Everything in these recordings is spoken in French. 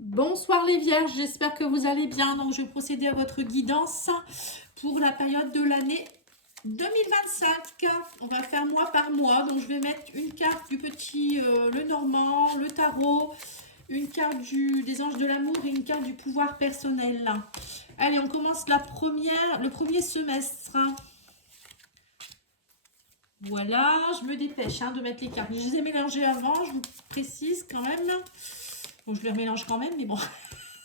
Bonsoir les vierges, j'espère que vous allez bien. Donc je vais procéder à votre guidance pour la période de l'année 2025. On va faire mois par mois. Donc je vais mettre une carte du petit le normand, le tarot, une carte des anges de l'amour et une carte du pouvoir personnel. Allez, on commence le premier semestre. Voilà, je me dépêche de mettre les cartes. Je les ai mélangées avant, je vous précise quand même. Bon, je les remélange quand même, mais bon,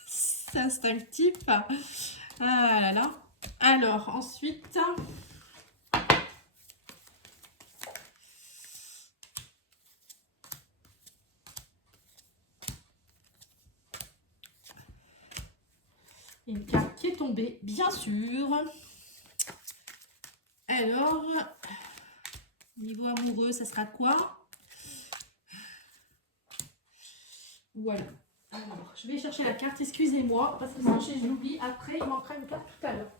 c'est instinctif. Ah là là. Alors, ensuite, une carte qui est tombée, bien sûr. Alors, niveau amoureux, ça sera quoi? Voilà. Alors, je vais chercher la carte, excusez-moi, parce que sachez, je l'oublie. Après, il manquera une carte tout à l'heure.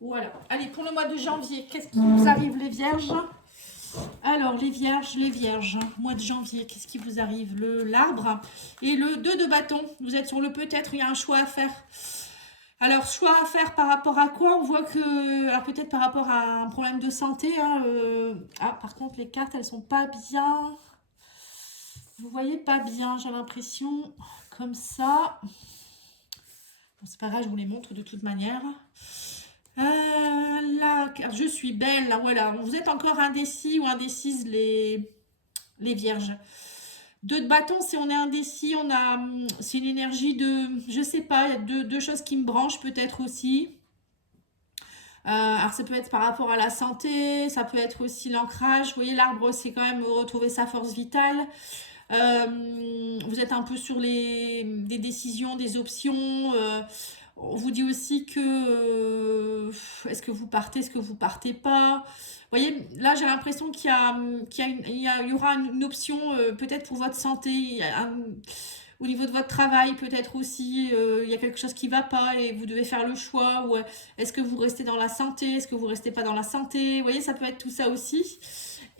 Voilà. Allez, pour le mois de janvier, qu'est-ce qui vous arrive, les vierges? Alors, les vierges, mois de janvier, qu'est-ce qui vous arrive? L'arbre et le 2 de bâton. Vous êtes sur le peut-être, il y a un choix à faire. Alors, choix à faire par rapport à quoi? On voit que, alors peut-être par rapport à un problème de santé. Ah, par contre, les cartes, elles sont pas bien. Vous voyez pas bien, j'ai l'impression, comme ça. Bon, c'est pas grave, je vous les montre de toute manière. Là, je suis belle, là, voilà. Vous êtes encore indécis ou indécises, les vierges. 2 de bâton, si on est indécis, c'est une énergie de, je sais pas, il y a deux choses qui me branchent peut-être aussi. Alors ça peut être par rapport à la santé, ça peut être aussi l'ancrage. Vous voyez, l'arbre, c'est quand même retrouver sa force vitale. Vous êtes un peu sur des décisions, des options. On vous dit aussi que est-ce que vous partez, est-ce que vous partez pas. Vous voyez, là j'ai l'impression qu'il y aura une option peut-être pour votre santé, au niveau de votre travail peut-être aussi, il y a quelque chose qui ne va pas et vous devez faire le choix. Ou est-ce que vous restez dans la santé, est-ce que vous restez pas dans la santé. Vous voyez, ça peut être tout ça aussi.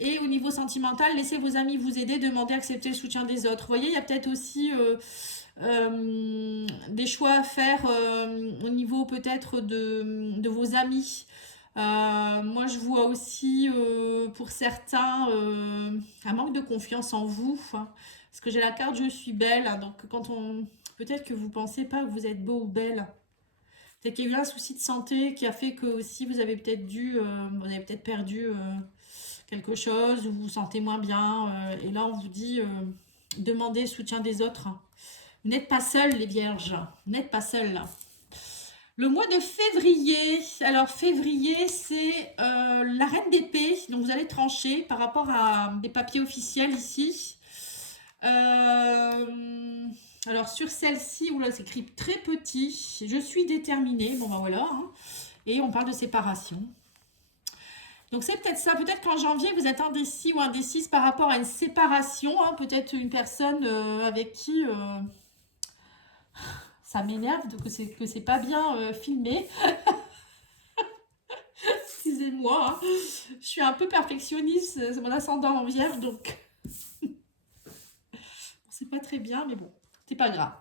Et au niveau sentimental, laissez vos amis vous aider, demandez, accepter le soutien des autres. Vous voyez, il y a peut-être aussi des choix à faire au niveau peut-être de vos amis. Moi, je vois aussi pour certains un manque de confiance en vous. Parce que j'ai la carte je suis belle. Donc, peut-être que vous pensez pas que vous êtes beau ou belle. Peut-être qu'il y a eu un souci de santé qui a fait que aussi vous avez peut-être perdu quelque chose, ou vous vous sentez moins bien. Et là, on vous dit demandez le soutien des autres. Vous n'êtes pas seul, les vierges. Vous n'êtes pas seul. Le mois de février. Alors, février, c'est la reine d'épée. Donc, vous allez trancher par rapport à des papiers officiels ici. Alors, sur celle-ci, oula, c'est écrit très petit. Je suis déterminée. Bon, ben voilà. Et on parle de séparation. Donc c'est peut-être ça, peut-être qu'en janvier vous êtes indécis ou indécise par rapport à une séparation, peut-être une personne avec qui ça m'énerve que c'est pas bien filmé. Excusez-moi, je suis un peu perfectionniste, c'est mon ascendant en vierge, donc c'est pas très bien, mais bon, c'est pas grave,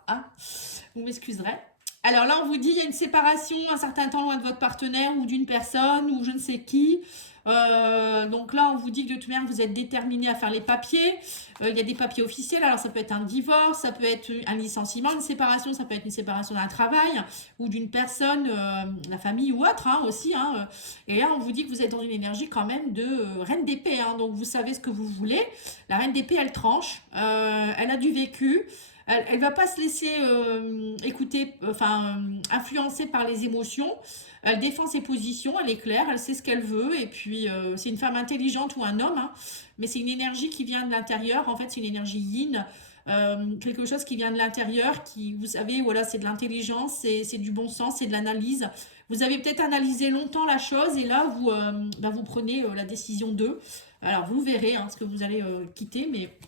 vous m'excuserez. Alors là, on vous dit il y a une séparation un certain temps loin de votre partenaire ou d'une personne ou je ne sais qui. Donc là, on vous dit que de toute manière, vous êtes déterminé à faire les papiers. Il y a des papiers officiels. Alors ça peut être un divorce, ça peut être un licenciement, une séparation, ça peut être une séparation d'un travail ou d'une personne, la famille ou autre aussi. Et là, on vous dit que vous êtes dans une énergie quand même de reine d'épée. Donc vous savez ce que vous voulez. La reine d'épée, elle tranche. Elle a du vécu. Elle ne va pas se laisser influencer par les émotions. Elle défend ses positions, elle est claire, elle sait ce qu'elle veut. Et puis, c'est une femme intelligente ou un homme. Mais c'est une énergie qui vient de l'intérieur. En fait, c'est une énergie yin. Quelque chose qui vient de l'intérieur, qui, vous savez, voilà, c'est de l'intelligence, c'est du bon sens, c'est de l'analyse. Vous avez peut-être analysé longtemps la chose et là, vous prenez la décision d'eux. Alors, vous verrez ce que vous allez quitter, mais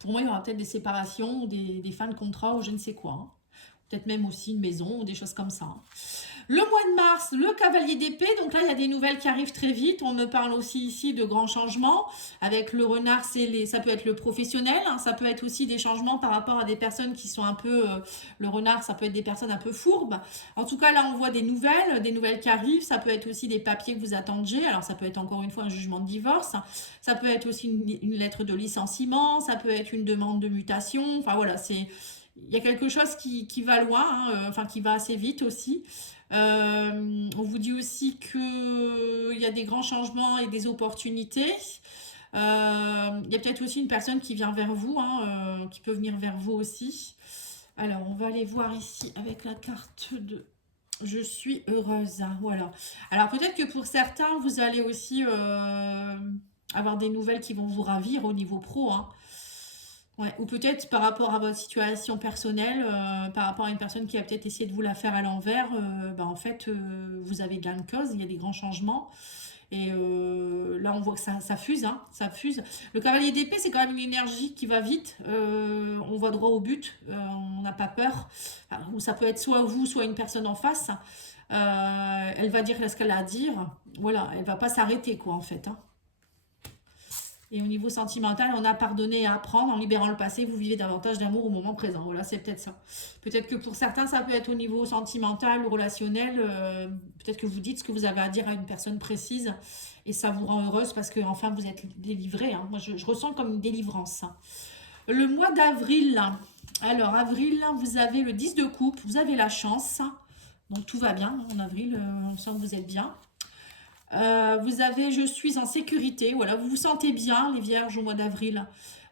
pour moi, il y aura peut-être des séparations, des fins de contrat ou je ne sais quoi. Peut-être même aussi une maison ou des choses comme ça. Le mois de mars, le cavalier d'épée, donc là il y a des nouvelles qui arrivent très vite. On me parle aussi ici de grands changements. Avec le renard, ça peut être le professionnel, hein, ça peut être aussi des changements par rapport à des personnes qui sont un peu... le renard, ça peut être des personnes un peu fourbes. En tout cas, là on voit des nouvelles qui arrivent. Ça peut être aussi des papiers que vous attendiez. Alors ça peut être encore une fois un jugement de divorce. Ça peut être aussi une lettre de licenciement. Ça peut être une demande de mutation. Enfin voilà, il y a quelque chose qui va loin, hein, enfin qui va assez vite aussi. On vous dit aussi qu'il y a des grands changements et des opportunités. Il y a peut-être aussi une personne qui vient vers vous, hein, qui peut venir vers vous aussi. Alors, on va aller voir ici avec la carte de je suis heureuse. Hein, voilà. Alors, peut-être que pour certains, vous allez aussi avoir des nouvelles qui vont vous ravir au niveau pro. Hein. Ouais, ou peut-être par rapport à votre situation personnelle, par rapport à une personne qui a peut-être essayé de vous la faire à l'envers, en fait, vous avez gain de cause, il y a des grands changements. Et là, on voit que ça fuse, hein, ça fuse. Le cavalier d'épée, c'est quand même une énergie qui va vite. On va droit au but, on n'a pas peur. Enfin, ou ça peut être soit vous, soit une personne en face. Elle va dire ce qu'elle a à dire. Voilà, elle va pas s'arrêter, quoi, en fait. Hein. Et au niveau sentimental, on a pardonné et à apprendre. En libérant le passé, vous vivez davantage d'amour au moment présent. Voilà, c'est peut-être ça. Peut-être que pour certains, ça peut être au niveau sentimental ou relationnel. Peut-être que vous dites ce que vous avez à dire à une personne précise et ça vous rend heureuse parce que enfin vous êtes délivré. Hein. Moi, je ressens comme une délivrance. Hein. Le mois d'avril. Alors, avril, vous avez le 10 de coupe. Vous avez la chance. Donc, tout va bien en avril. On sent que vous êtes bien. Vous avez je suis en sécurité, voilà, vous vous sentez bien les vierges au mois d'avril.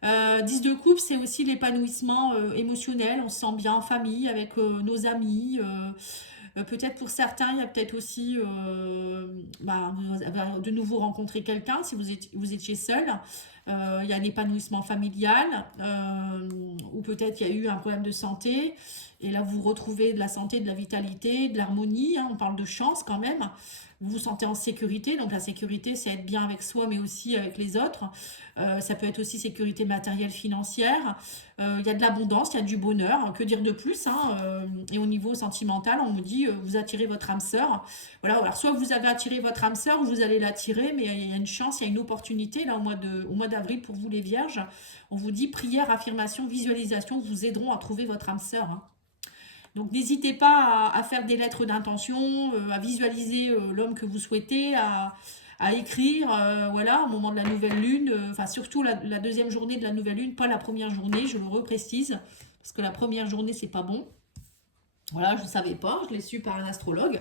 10 de coupe, c'est aussi l'épanouissement émotionnel, on se sent bien en famille avec nos amis. Peut-être pour certains, il y a peut-être aussi vous avez de nouveau rencontré quelqu'un si vous étiez seul. Il y a un épanouissement familial ou peut-être il y a eu un problème de santé et là vous retrouvez de la santé, de la vitalité, de l'harmonie. Hein, on parle de chance quand même. Vous vous sentez en sécurité, donc la sécurité c'est être bien avec soi mais aussi avec les autres. Ça peut être aussi sécurité matérielle, financière. Il y a de l'abondance, il y a du bonheur, que dire de plus hein, et au niveau sentimental, on me dit vous attirez votre âme sœur. Voilà, alors soit vous avez attiré votre âme sœur ou vous allez l'attirer, mais il y a une chance, il y a une opportunité là au mois d'avril pour vous les vierges. On vous dit prière, affirmation, visualisation vous aideront à trouver votre âme sœur. Hein. Donc n'hésitez pas à faire des lettres d'intention, à visualiser l'homme que vous souhaitez, à écrire, voilà, au moment de la nouvelle lune, enfin surtout la deuxième journée de la nouvelle lune, pas la première journée, je le reprécise, parce que la première journée c'est pas bon. Voilà, je ne savais pas, je l'ai su par un astrologue.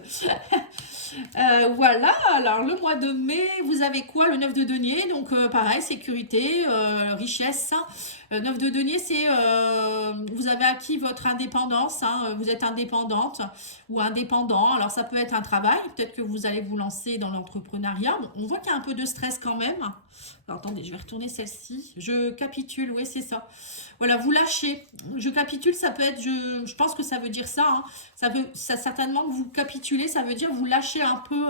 Voilà, alors le mois de mai, vous avez quoi? Le 9 de denier, donc pareil, sécurité, richesse. 9 de denier, c'est vous avez acquis votre indépendance, hein, vous êtes indépendante ou indépendant. Alors ça peut être un travail, peut-être que vous allez vous lancer dans l'entrepreneuriat. Bon, on voit qu'il y a un peu de stress quand même. Alors, attendez, je vais retourner celle-ci. Je capitule, oui, c'est ça. Voilà, vous lâchez. Je capitule, ça peut être, je pense que ça veut dire ça. Hein. Ça certainement, vous capitulez, ça veut dire vous lâchez un peu.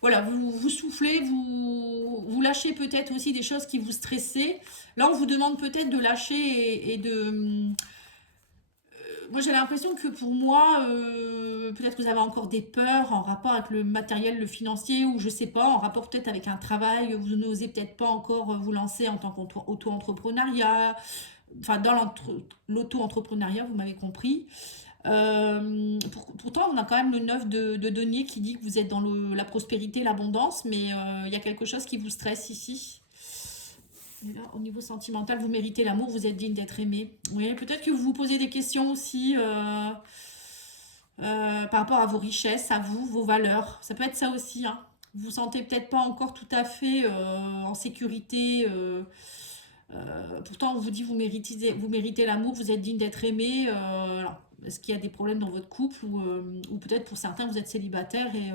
Voilà, vous soufflez, vous lâchez peut-être aussi des choses qui vous stressaient. Là, on vous demande peut-être de lâcher et de... moi, j'ai l'impression que pour moi, peut-être que vous avez encore des peurs en rapport avec le matériel, le financier, ou je sais pas, en rapport peut-être avec un travail, vous n'osez peut-être pas encore vous lancer en tant qu'auto-entrepreneuriat, enfin dans l'auto-entrepreneuriat, vous m'avez compris. Pourtant, on a quand même le 9 de denier qui dit que vous êtes dans la prospérité, l'abondance, mais il y a quelque chose qui vous stresse ici. Et là, au niveau sentimental, vous méritez l'amour, vous êtes digne d'être aimé. Oui, peut-être que vous vous posez des questions aussi par rapport à vos richesses, à vous, vos valeurs. Ça peut être ça aussi. Hein. Vous vous sentez peut-être pas encore tout à fait en sécurité. Pourtant, on vous dit vous méritez l'amour, vous êtes digne d'être aimé. Est-ce qu'il y a des problèmes dans votre couple ou peut-être pour certains vous êtes célibataire et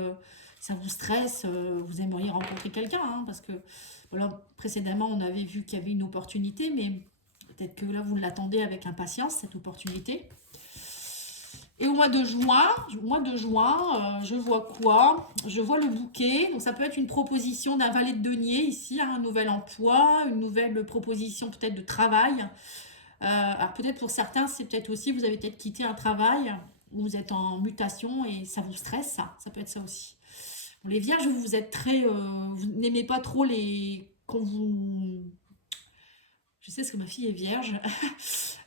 ça vous stresse, vous aimeriez rencontrer quelqu'un hein, parce que voilà, précédemment on avait vu qu'il y avait une opportunité mais peut-être que là vous l'attendez avec impatience cette opportunité. Et au mois de juin, je vois quoi? Je vois le bouquet. Donc ça peut être une proposition d'un valet de denier ici, hein, un nouvel emploi, une nouvelle proposition peut-être de travail. Alors peut-être pour certains, c'est peut-être aussi, vous avez peut-être quitté un travail vous êtes en mutation et ça vous stresse, ça peut être ça aussi. Bon, les vierges, vous êtes très... vous n'aimez pas trop les... Quand vous... Je sais, parce que ma fille est vierge.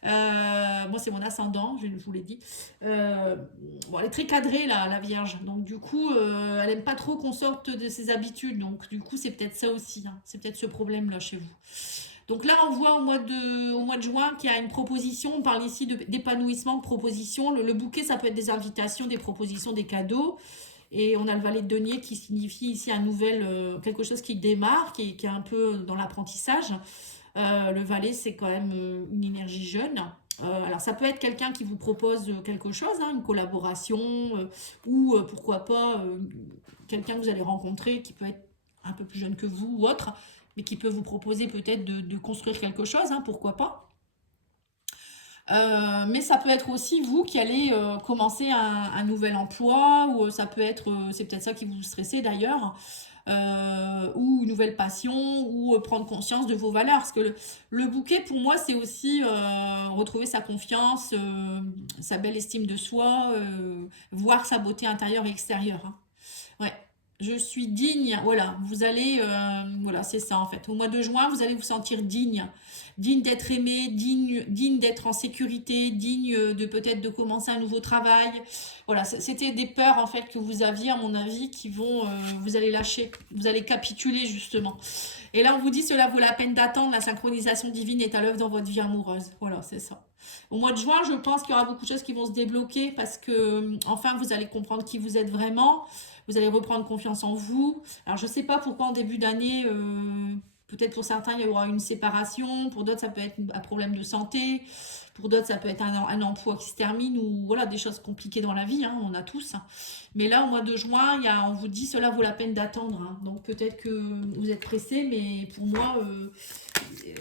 Moi, c'est mon ascendant, je vous l'ai dit. Bon, elle est très cadrée, la vierge. Donc, du coup, elle aime pas trop qu'on sorte de ses habitudes. Donc, du coup, c'est peut-être ça aussi, hein. C'est peut-être ce problème-là chez vous. Donc là, on voit au mois de juin qu'il y a une proposition. On parle ici d'épanouissement, de proposition. Le bouquet, ça peut être des invitations, des propositions, des cadeaux. Et on a le valet de denier qui signifie ici quelque chose qui démarre, qui est un peu dans l'apprentissage. Le valet, c'est quand même une énergie jeune. Alors, ça peut être quelqu'un qui vous propose quelque chose, hein, une collaboration, ou pourquoi pas quelqu'un que vous allez rencontrer qui peut être un peu plus jeune que vous ou autre, mais qui peut vous proposer peut-être de construire quelque chose, hein, pourquoi pas. Mais ça peut être aussi vous qui allez commencer un nouvel emploi, ou ça peut être, c'est peut-être ça qui vous stressez d'ailleurs, ou une nouvelle passion, ou prendre conscience de vos valeurs. Parce que le bouquet, pour moi, c'est aussi retrouver sa confiance, sa belle estime de soi, voir sa beauté intérieure et extérieure, hein. Ouais. Je suis digne, voilà, vous allez, voilà, c'est ça en fait. Au mois de juin, vous allez vous sentir digne, digne d'être aimé, digne d'être en sécurité, digne de peut-être de commencer un nouveau travail. Voilà, c'était des peurs en fait que vous aviez, à mon avis, qui vont, vous allez lâcher, vous allez capituler justement. Et là, on vous dit, cela vaut la peine d'attendre, la synchronisation divine est à l'œuvre dans votre vie amoureuse. Voilà, c'est ça. Au mois de juin, je pense qu'il y aura beaucoup de choses qui vont se débloquer parce que, enfin, vous allez comprendre qui vous êtes vraiment. Vous allez reprendre confiance en vous. Alors, je ne sais pas pourquoi en début d'année, peut-être pour certains, il y aura une séparation. Pour d'autres, ça peut être un problème de santé. Pour d'autres, ça peut être un emploi qui se termine ou voilà, des choses compliquées dans la vie, hein, on a tous. Mais là, au mois de juin, on vous dit cela vaut la peine d'attendre, hein. Donc, peut-être que vous êtes pressé, mais pour moi,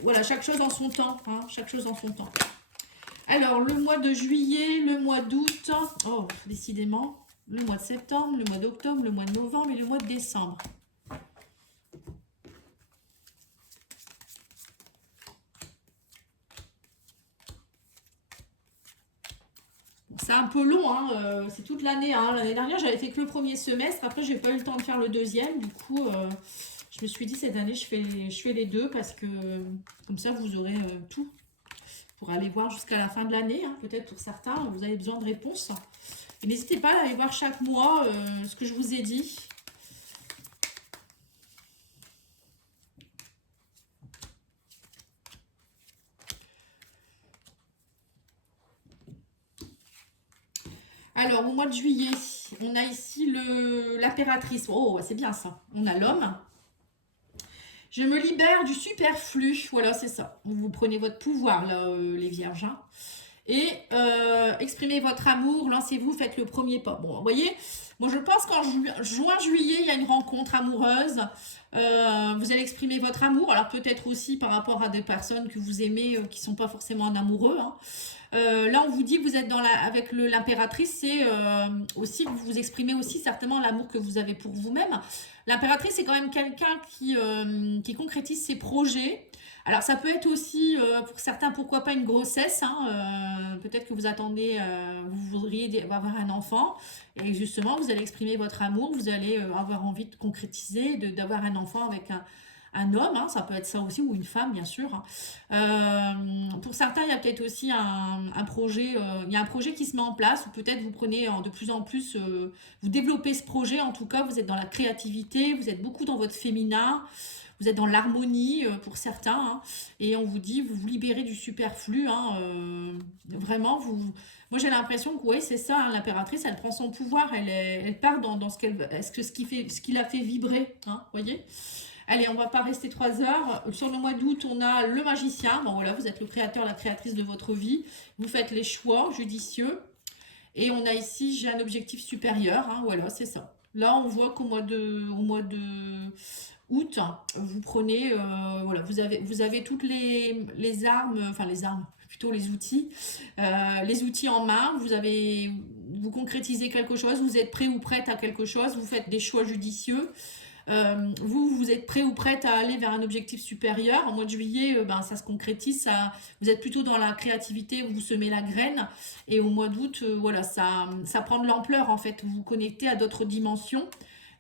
voilà, chaque chose en son temps, hein, chaque chose en son temps. Alors, le mois de juillet, le mois d'août, oh, décidément, le mois de septembre, le mois d'octobre, le mois de novembre et le mois de décembre. C'est un peu long, hein, c'est toute l'année, hein. L'année dernière, j'avais fait que le premier semestre. Après, j'ai pas eu le temps de faire le deuxième. Du coup, je me suis dit, cette année, je fais les deux parce que comme ça, vous aurez tout pour aller voir jusqu'à la fin de l'année, hein. Peut-être pour certains, vous avez besoin de réponses. Et n'hésitez pas à aller voir chaque mois ce que je vous ai dit. Alors, au mois de juillet, on a ici l'impératrice. Oh, c'est bien ça. On a l'homme. Je me libère du superflu. Voilà, c'est ça. Vous prenez votre pouvoir, là, les vierges, hein. Et exprimez votre amour, lancez-vous, faites le premier pas. Bon, vous voyez, moi je pense qu'en juin, juillet, il y a une rencontre amoureuse. Vous allez exprimer votre amour, alors peut-être aussi par rapport à des personnes que vous aimez qui ne sont pas forcément en amoureux, hein. Là, on vous dit que vous êtes avec l'impératrice, c'est aussi que vous exprimez aussi certainement l'amour que vous avez pour vous-même. L'impératrice, c'est quand même quelqu'un qui concrétise ses projets. Alors, ça peut être aussi, pour certains, pourquoi pas une grossesse, hein, peut-être que vous attendez, vous voudriez avoir un enfant, et justement, vous allez exprimer votre amour, vous allez avoir envie de concrétiser, d'avoir un enfant avec un homme, hein, ça peut être ça aussi, ou une femme, bien sûr. Pour certains, il y a peut-être aussi un projet, il y a un projet qui se met en place, ou peut-être vous prenez de plus en plus, vous développez ce projet, en tout cas, vous êtes dans la créativité, vous êtes beaucoup dans votre féminin, vous êtes dans l'harmonie pour certains, hein, et on vous dit, vous vous libérez du superflu, hein, vraiment, moi j'ai l'impression que oui, c'est ça, hein, l'impératrice, elle prend son pouvoir, elle part dans ce qui la fait vibrer, hein, voyez. Allez, on va pas rester 3 heures. Sur le mois d'août, on a le magicien. Bon, voilà, vous êtes le créateur, la créatrice de votre vie. Vous faites les choix judicieux. Et on a ici, j'ai un objectif supérieur, hein, voilà, c'est ça. Là, on voit qu'au mois de août, vous prenez, voilà, vous avez toutes les armes, enfin les armes, plutôt les outils en main. Vous concrétisez quelque chose, vous êtes prêt ou prête à quelque chose, vous faites des choix judicieux. Vous êtes prêt ou prête à aller vers un objectif supérieur. En mois de juillet, ça se concrétise, vous êtes plutôt dans la créativité, vous semez la graine. Et au mois d'août, voilà, ça prend de l'ampleur en fait. Vous vous connectez à d'autres dimensions.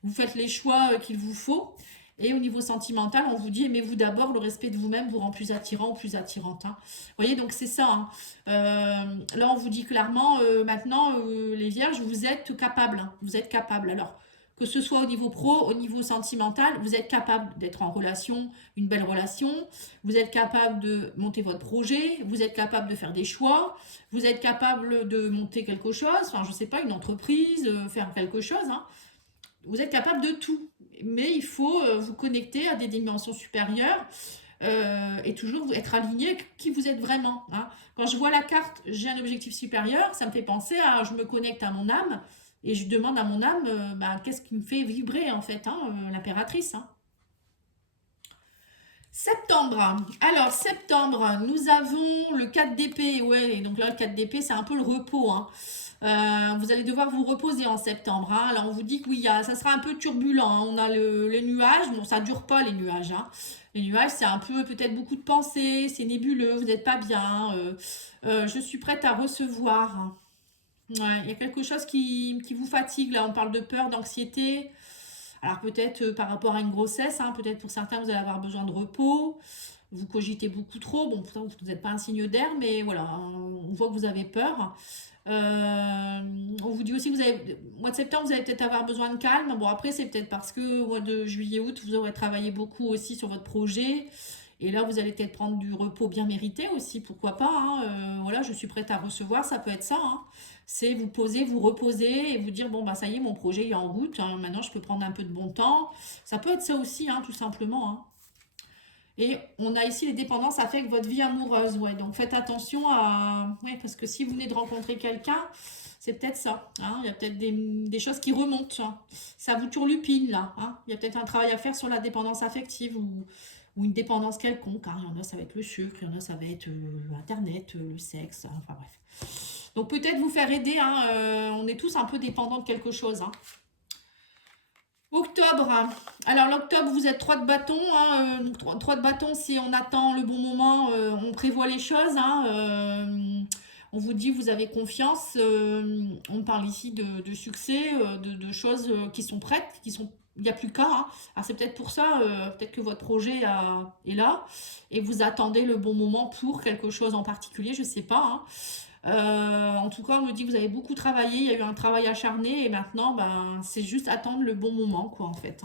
Vous faites les choix qu'il vous faut. Et au niveau sentimental, on vous dit aimez-vous d'abord, le respect de vous-même vous rend plus attirant ou plus attirante. Hein. Vous voyez, donc c'est ça. Hein. Là, on vous dit clairement, maintenant, les vierges, vous êtes capables. Hein. Vous êtes capables. Alors, que ce soit au niveau pro, au niveau sentimental, vous êtes capable d'être en relation, une belle relation. Vous êtes capable de monter votre projet. Vous êtes capable de faire des choix. Vous êtes capable de monter quelque chose. Enfin, je ne sais pas, une entreprise, faire quelque chose. Hein. Vous êtes capable de tout, mais il faut vous connecter à des dimensions supérieures et toujours être aligné avec qui vous êtes vraiment. Hein. Quand je vois la carte, j'ai un objectif supérieur, ça me fait penser à, je me connecte à mon âme et je demande à mon âme, qu'est-ce qui me fait vibrer en fait, hein, l'impératrice. Hein. Septembre. Alors, septembre, nous avons le 4 d'épée. Ouais, et donc là, le 4 d'épée, c'est un peu le repos. Hein. Vous allez devoir vous reposer en septembre. Hein. Alors, on vous dit que oui, ça sera un peu turbulent. Hein. On a les nuages. Bon, ça ne dure pas, les nuages. Hein. Les nuages, c'est un peu, peut-être beaucoup de pensées. C'est nébuleux. Vous n'êtes pas bien. Je suis prête à recevoir. Ouais, il y a quelque chose qui vous fatigue. Là, on parle de peur, d'anxiété. Alors peut-être par rapport à une grossesse, hein, peut-être pour certains vous allez avoir besoin de repos, vous cogitez beaucoup trop, bon pourtant vous n'êtes pas un signe d'air, mais voilà, on voit que vous avez peur. On vous dit aussi que vous avez, au mois de septembre vous allez peut-être avoir besoin de calme, bon après c'est peut-être parce que au mois de juillet-août vous aurez travaillé beaucoup aussi sur votre projet, et là vous allez peut-être prendre du repos bien mérité aussi, pourquoi pas, hein, voilà je suis prête à recevoir, ça peut être ça, hein. C'est vous poser, vous reposer et vous dire bon bah ça y est mon projet est en route, hein, maintenant je peux prendre un peu de bon temps. Ça peut être ça aussi, hein, tout simplement. Hein. Et on a ici les dépendances affectent votre vie amoureuse, ouais. Donc faites attention à, ouais, parce que si vous venez de rencontrer quelqu'un, c'est peut-être ça. Hein. Il y a peut-être des choses qui remontent. Hein. Ça vous turlupine là. Hein. Il y a peut-être un travail à faire sur la dépendance affective ou une dépendance quelconque. Hein. Il y en a ça va être le sucre, il y en a ça va être Internet, le sexe, enfin bref. Donc peut-être vous faire aider, hein, on est tous un peu dépendants de quelque chose. Hein. Octobre, alors l'octobre vous êtes 3 de bâton, hein, 3 de bâton si on attend le bon moment, on prévoit les choses, hein, on vous dit vous avez confiance, on parle ici de succès, de choses qui sont prêtes, il n'y a plus qu'à, hein. Alors c'est peut-être pour ça, peut-être que votre projet est là et vous attendez le bon moment pour quelque chose en particulier, je ne sais pas. Hein. En tout cas, on me dit que vous avez beaucoup travaillé, il y a eu un travail acharné et maintenant, c'est juste attendre le bon moment, quoi, en fait.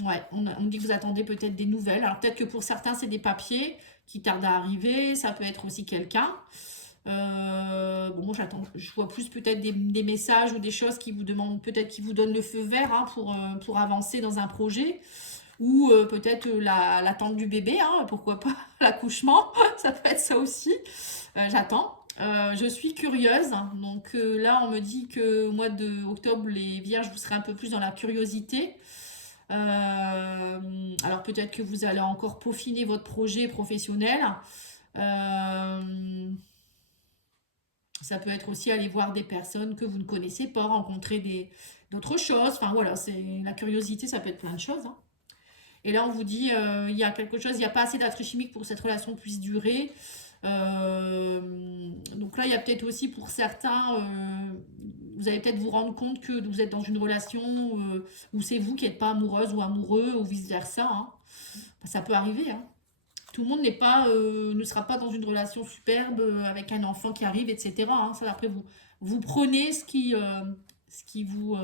Hein. Ouais, on me dit que vous attendez peut-être des nouvelles. Alors peut-être que pour certains, c'est des papiers qui tardent à arriver, ça peut être aussi quelqu'un. Bon, je vois plus peut-être des messages ou des choses qui vous demandent, peut-être qui vous donnent le feu vert hein, pour avancer dans un projet. Ou peut-être l'attente du bébé, hein, pourquoi pas l'accouchement, ça peut être ça aussi. J'attends. Je suis curieuse, donc là on me dit que au mois de octobre, les vierges, vous serez un peu plus dans la curiosité. Alors peut-être que vous allez encore peaufiner votre projet professionnel. Ça peut être aussi aller voir des personnes que vous ne connaissez pas, rencontrer d'autres choses. Enfin voilà, c'est la curiosité, ça peut être plein de choses. Hein. Et là, on vous dit, il y a quelque chose, il n'y a pas assez d'attrait chimique pour que cette relation puisse durer. Donc là, il y a peut-être aussi pour certains, vous allez peut-être vous rendre compte que vous êtes dans une relation où c'est vous qui n'êtes pas amoureuse ou amoureux ou vice-versa. Hein. Ça peut arriver. Hein. Tout le monde ne sera pas dans une relation superbe avec un enfant qui arrive, etc. Hein. Ça, après, vous prenez ce qui vous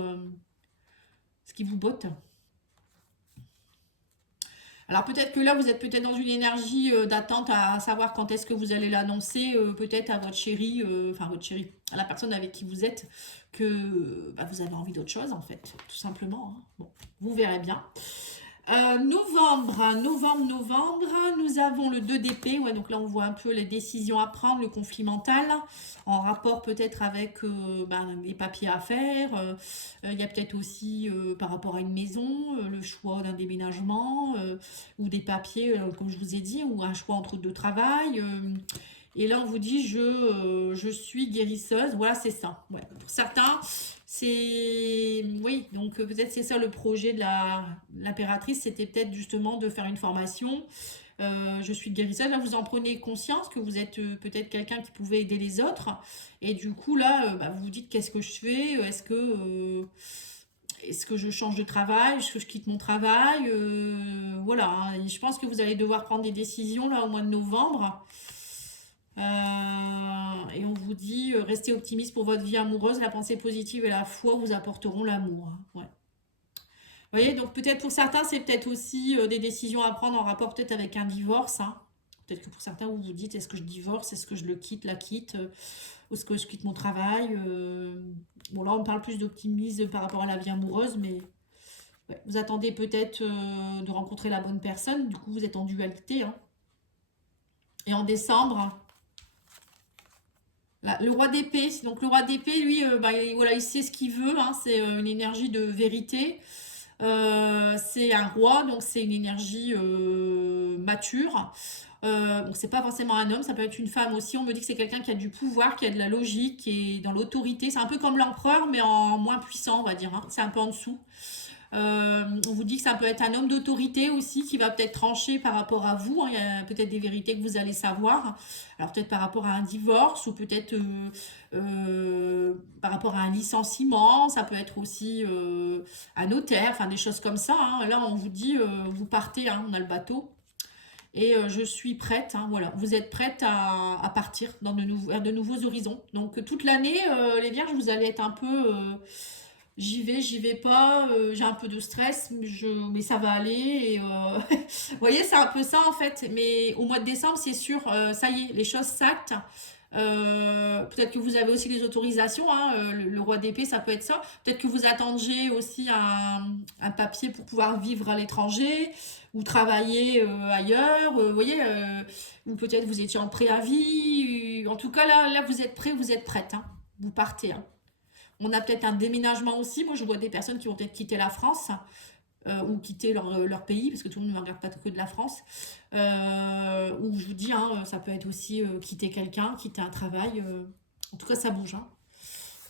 botte. Alors peut-être que là, vous êtes peut-être dans une énergie d'attente à savoir quand est-ce que vous allez l'annoncer, peut-être à votre chéri, à la personne avec qui vous êtes, que vous avez envie d'autre chose en fait, tout simplement. Hein. Bon, vous verrez bien. Novembre, nous avons le 2 d'épée, ouais, donc là on voit un peu les décisions à prendre, le conflit mental, en rapport peut-être avec les papiers à faire, il y a peut-être aussi par rapport à une maison, le choix d'un déménagement, ou des papiers, comme je vous ai dit, ou un choix entre deux travails, Et là, on vous dit, je suis guérisseuse. Voilà, c'est ça. Ouais. Pour certains, c'est... Oui, donc peut-être c'est ça le projet de l'impératrice. C'était peut-être justement de faire une formation. Je suis guérisseuse. Là, vous en prenez conscience que vous êtes peut-être quelqu'un qui pouvait aider les autres. Et du coup, là, bah, vous vous dites, qu'est-ce que je fais? Est-ce que je change de travail? Est-ce que je quitte mon travail? Voilà, hein. Et je pense que vous allez devoir prendre des décisions là au mois de novembre. Et on vous dit, restez optimiste pour votre vie amoureuse, la pensée positive et la foi vous apporteront l'amour, hein. Ouais. Vous voyez, donc peut-être pour certains, c'est peut-être aussi des décisions à prendre en rapport peut-être avec un divorce, hein. Peut-être que pour certains, vous vous dites, est-ce que je divorce? Est-ce que je le quitte, la quitte? Ou est-ce que je quitte mon travail? Bon, là, on parle plus d'optimisme par rapport à la vie amoureuse, mais ouais, vous attendez peut-être de rencontrer la bonne personne. Du coup, vous êtes en dualité, hein. Et en décembre, là, le roi d'épée. Donc le roi d'épée, lui, bah, voilà, il sait ce qu'il veut, hein. C'est une énergie de vérité. C'est un roi, donc c'est une énergie mature. Donc c'est pas forcément un homme, ça peut être une femme aussi. On me dit que c'est quelqu'un qui a du pouvoir, qui a de la logique, qui est dans l'autorité. C'est un peu comme l'empereur, mais en moins puissant, on va dire, hein. C'est un peu en dessous. On vous dit que ça peut être un homme d'autorité aussi qui va peut-être trancher par rapport à vous, hein. Il y a peut-être des vérités que vous allez savoir. Alors peut-être par rapport à un divorce ou peut-être par rapport à un licenciement. Ça peut être aussi un notaire, enfin des choses comme ça, hein. Là, on vous dit, vous partez, hein, on a le bateau. Et je suis prête, hein, voilà. Vous êtes prête à partir dans vers de nouveaux horizons. Donc toute l'année, les vierges, vous allez être un peu... j'y vais pas, j'ai un peu de stress, mais ça va aller. Et, vous voyez, c'est un peu ça en fait. Mais au mois de décembre, c'est sûr, ça y est, les choses s'actent. Peut-être que vous avez aussi les autorisations, hein, le roi d'épée, ça peut être ça. Peut-être que vous attendiez aussi un papier pour pouvoir vivre à l'étranger ou travailler ailleurs. Vous voyez, ou peut-être vous étiez en préavis. En tout cas, là vous êtes prêts, vous êtes prête, hein. Vous partez, hein. On a peut-être un déménagement aussi. Moi, je vois des personnes qui vont peut-être quitter la France ou quitter leur pays, parce que tout le monde ne regarde pas que de la France. Ou je vous dis, hein, ça peut être aussi quitter quelqu'un, quitter un travail. En tout cas, ça bouge, hein.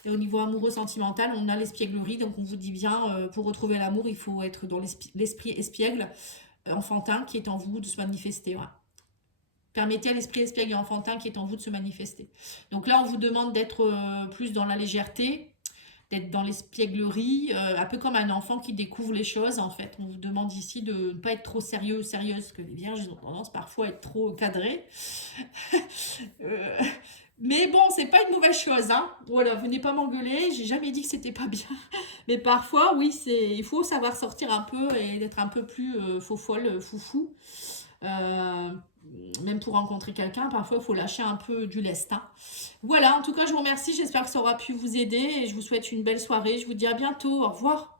Et au niveau amoureux sentimental, on a l'espièglerie. Donc, on vous dit bien, pour retrouver l'amour, il faut être dans l'esprit espiègle, enfantin, qui est en vous de se manifester. Voilà. Permettez à l'esprit espiègle et enfantin qui est en vous de se manifester. Donc là, on vous demande d'être plus dans la légèreté, d'être dans l'espièglerie, un peu comme un enfant qui découvre les choses, en fait. On vous demande ici de ne pas être trop sérieux ou sérieuse, parce que les vierges, ils ont tendance parfois à être trop cadrés. Euh, mais bon, c'est pas une mauvaise chose, hein. Voilà, venez pas m'engueuler, j'ai jamais dit que c'était pas bien. Mais parfois, oui, il faut savoir sortir un peu et d'être un peu plus faux-folle, foufou. Euh, Même pour rencontrer quelqu'un, parfois il faut lâcher un peu du lest, hein. Voilà, en tout cas, je vous remercie. J'espère que ça aura pu vous aider et je vous souhaite une belle soirée. Je vous dis à bientôt. Au revoir.